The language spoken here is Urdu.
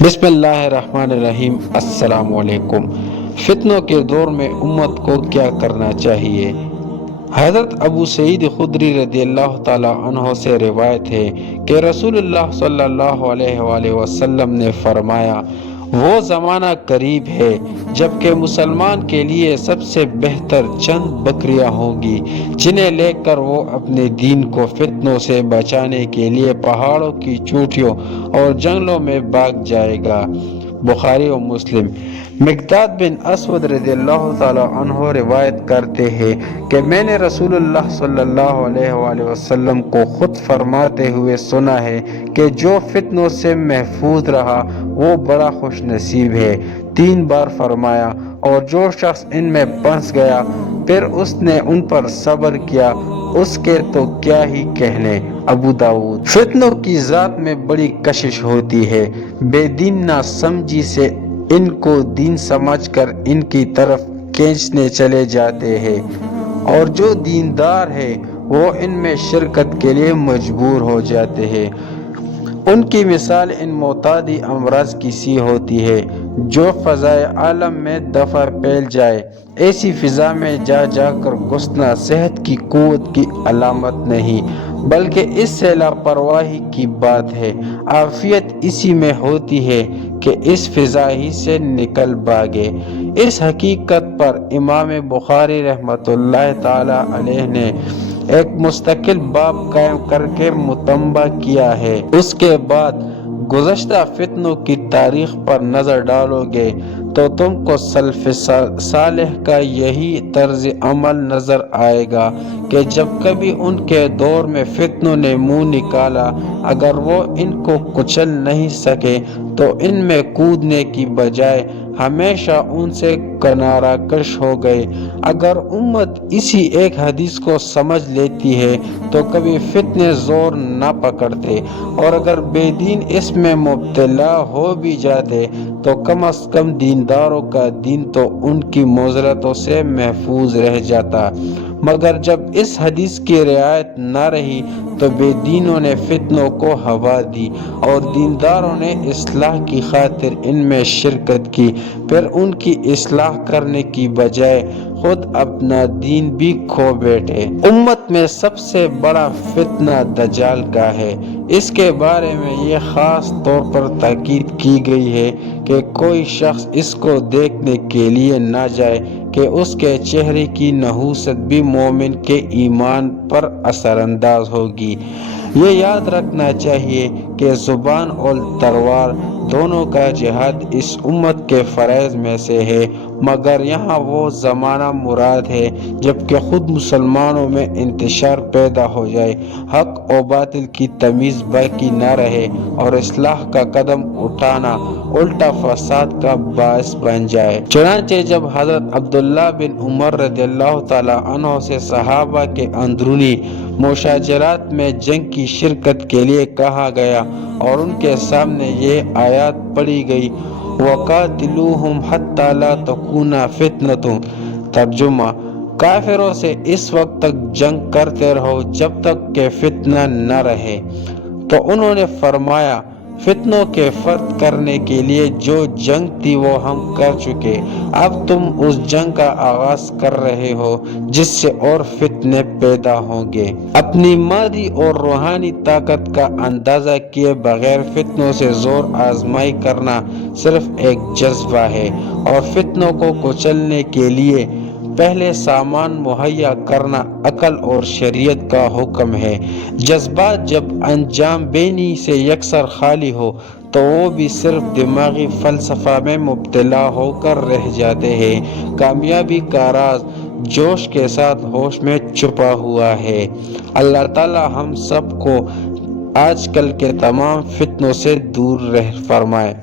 بسم اللہ الرحمن الرحیم۔ السلام علیکم۔ فتنوں کے دور میں امت کو کیا کرنا چاہیے؟ حضرت ابو سعید خدری رضی اللہ تعالی عنہ سے روایت ہے کہ رسول اللہ صلی اللہ علیہ وآلہ وسلم نے فرمایا، وہ زمانہ قریب ہے جبکہ مسلمان کے لیے سب سے بہتر چند بکریاں ہوں گی جنہیں لے کر وہ اپنے دین کو فتنوں سے بچانے کے لیے پہاڑوں کی چوٹیوں اور جنگلوں میں بھاگ جائے گا۔ بخاری و مسلم۔ مقداد بن اسود رضی اللہ تعالی عنہ روایت کرتے ہیں کہ میں نے رسول اللہ صلی اللہ علیہ وآلہ وسلم کو خود فرماتے ہوئے سنا ہے کہ جو فتنوں سے محفوظ رہا وہ بڑا خوش نصیب ہے۔ 3 بار فرمایا، اور جو شخص ان میں پھنس گیا پھر اس نے ان پر صبر کیا اس کے تو کیا ہی کہنے۔ ابو داؤد۔ فتنوں کی ذات میں بڑی کشش ہوتی ہے۔ بے دین نہ سمجھی سے ان کو دین سمجھ کر ان کی طرف کھینچنے چلے جاتے ہیں، اور جو دیندار ہے وہ ان میں شرکت کے لیے مجبور ہو جاتے ہیں۔ ان کی مثال ان معتادی امراض کی سی ہوتی ہے جو فضائے عالم میں دفعہ پھیل جائے۔ ایسی فضا میں جا جا کر گھسنا صحت کی قوت کی علامت نہیں بلکہ اس سے لاپرواہی کی بات ہے۔ عافیت اسی میں ہوتی ہے کہ اس فضا ہی سے نکل بھاگے۔ اس حقیقت پر امام بخاری رحمۃ اللہ تعالی علیہ نے ایک مستقل باب قائم کر کے متنبہ کیا ہے۔ اس کے بعد گزشتہ فتنوں کی تاریخ پر نظر ڈالو گے تو تم کو سلف صالح کا یہی طرز عمل نظر آئے گا کہ جب کبھی ان کے دور میں فتنوں نے منہ نکالا، اگر وہ ان کو کچل نہیں سکے تو ان میں کودنے کی بجائے ہمیشہ ان سے کنارہ کش ہو گئے۔ اگر امت اسی ایک حدیث کو سمجھ لیتی ہے تو کبھی فتنے زور نہ پکڑتے، اور اگر بے دین اس میں مبتلا ہو بھی جاتے تو کم از کم دینداروں کا دین تو ان کی معذرتوں سے محفوظ رہ جاتا۔ مگر جب اس حدیث کی رعایت نہ رہی تو بے دینوں نے فتنوں کو ہوا دی اور دینداروں نے اصلاح کی خاطر ان میں شرکت کی، پھر ان کی اصلاح کرنے کی بجائے خود اپنا دین بھی کھو بیٹھے۔ امت میں سب سے بڑا فتنہ دجال کا ہے۔ اس کے بارے میں یہ خاص طور پر تاکید کی گئی ہے کہ کوئی شخص اس کو دیکھنے کے لیے نہ جائے کہ اس کے چہرے کی نحوست بھی مومن کے ایمان پر اثر انداز ہوگی۔ یہ یاد رکھنا چاہیے کہ زبان اور تلوار دونوں کا جہاد اس امت کے فرائض میں سے ہے، مگر یہاں وہ زمانہ مراد ہے جبکہ خود مسلمانوں میں انتشار پیدا ہو جائے، حق و باطل کی تمیز باقی نہ رہے اور اصلاح کا قدم اٹھانا الٹا فساد کا باعث بن جائے۔ چنانچہ جب حضرت عبداللہ بن عمر رضی اللہ تعالی عنہ سے صحابہ کے اندرونی مشاجرات میں جنگ کی شرکت کے لیے کہا گیا اور ان کے سامنے یہ آیات پڑھی گئی، وَقَاتِلُوهُمْ حَتَّى لَا تَكُونَ فِتْنَةٌ۔ ترجمہ: کافروں سے اس وقت تک جنگ کرتے رہو جب تک کہ فتنہ نہ رہے۔ تو انہوں نے فرمایا، فتنوں کے فرد کرنے کے لیے جو جنگ تھی وہ ہم کر چکے، اب تم اس جنگ کا آغاز کر رہے ہو جس سے اور فتنے پیدا ہوں گے۔ اپنی مادی اور روحانی طاقت کا اندازہ کیے بغیر فتنوں سے زور آزمائی کرنا صرف ایک جذبہ ہے، اور فتنوں کو کچلنے کے لیے پہلے سامان مہیا کرنا عقل اور شریعت کا حکم ہے۔ جذبات جب انجام بینی سے یکسر خالی ہو تو وہ بھی صرف دماغی فلسفہ میں مبتلا ہو کر رہ جاتے ہیں۔ کامیابی کا راز جوش کے ساتھ ہوش میں چھپا ہوا ہے۔ اللہ تعالی ہم سب کو آج کل کے تمام فتنوں سے دور فرمائے۔